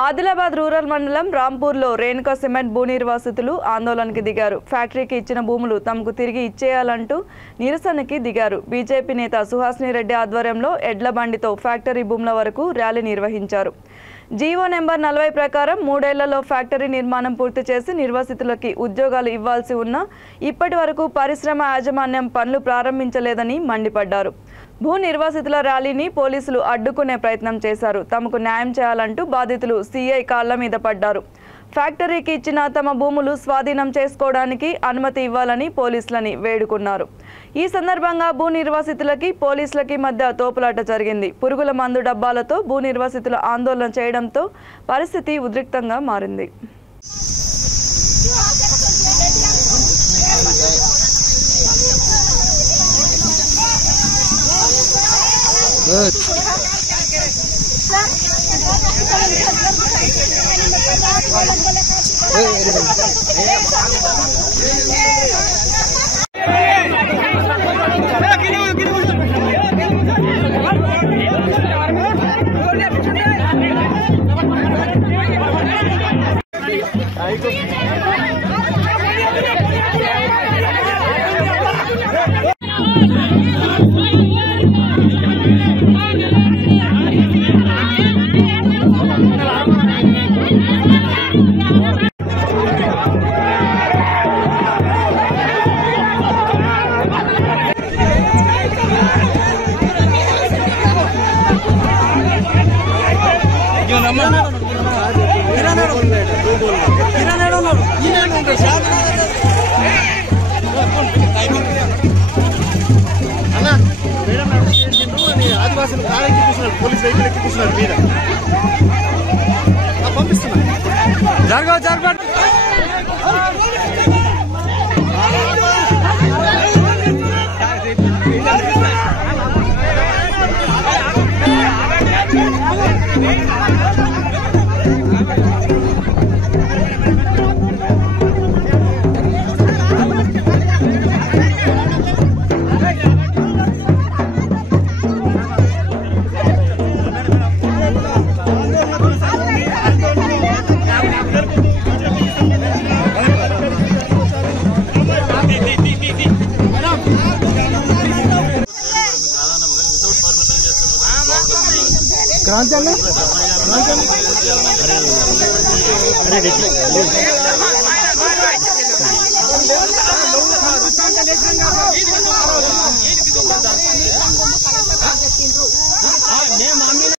Adilabad rural మండలం రాంపూర్లో Renuka cement భూ నిర్వాసితులు ఆందోళనకి దిగారు. ఫ్యాక్టరీకి ఇచ్చిన భూములు తమకు తిరిగి ఇచ్చేయాలంటూ నిరసనకి దిగారు. బీజేపీ నేత సుహాసిని రెడ్డి ఆధ్వర్యంలో ఎడ్ల బండితో ఫ్యాక్టరీ భూముల వరకు ర్యాలీ నిర్వహించారు. జీవో నెంబర్ 40 ప్రకారం 3 ఏళ్లలో ఫ్యాక్టరీ నిర్మాణం పూర్తి చేసి నిర్వాసితులకి ఉద్యోగాలు ఇవ్వాల్సి ఉన్నా ఇప్పటి వరకు పరిశ్రమ యాజమాన్యం పనులు ప్రారంభించలేదని మండిపడ్డారు. భూ నిర్వాసితుల ర్యాలీని పోలీసులు అడ్డుకునే ప్రయత్నం చేశారు. తమకు న్యాయం చేయాలంటూ బాధితులు సీఐ కాళ్ల మీద పడ్డారు. ఫ్యాక్టరీకి ఇచ్చిన తమ భూములు స్వాధీనం చేసుకోవడానికి అనుమతి ఇవ్వాలని పోలీసులని వేడుకున్నారు. ఈ సందర్భంగా భూ నిర్వాసితులకి పోలీసులకి మధ్య తోపులాట జరిగింది. పురుగుల మందు డబ్బాలతో భూ నిర్వాసితులు ఆందోళన చేయడంతో పరిస్థితి ఉద్రిక్తంగా మారింది. ఆదివాసులు కాలేజీ కూర్చున్నారు, పోలీసు వెహికల్ ఎక్కి కూర్చున్నారు మీద పంపిస్తున్నారు. జరగ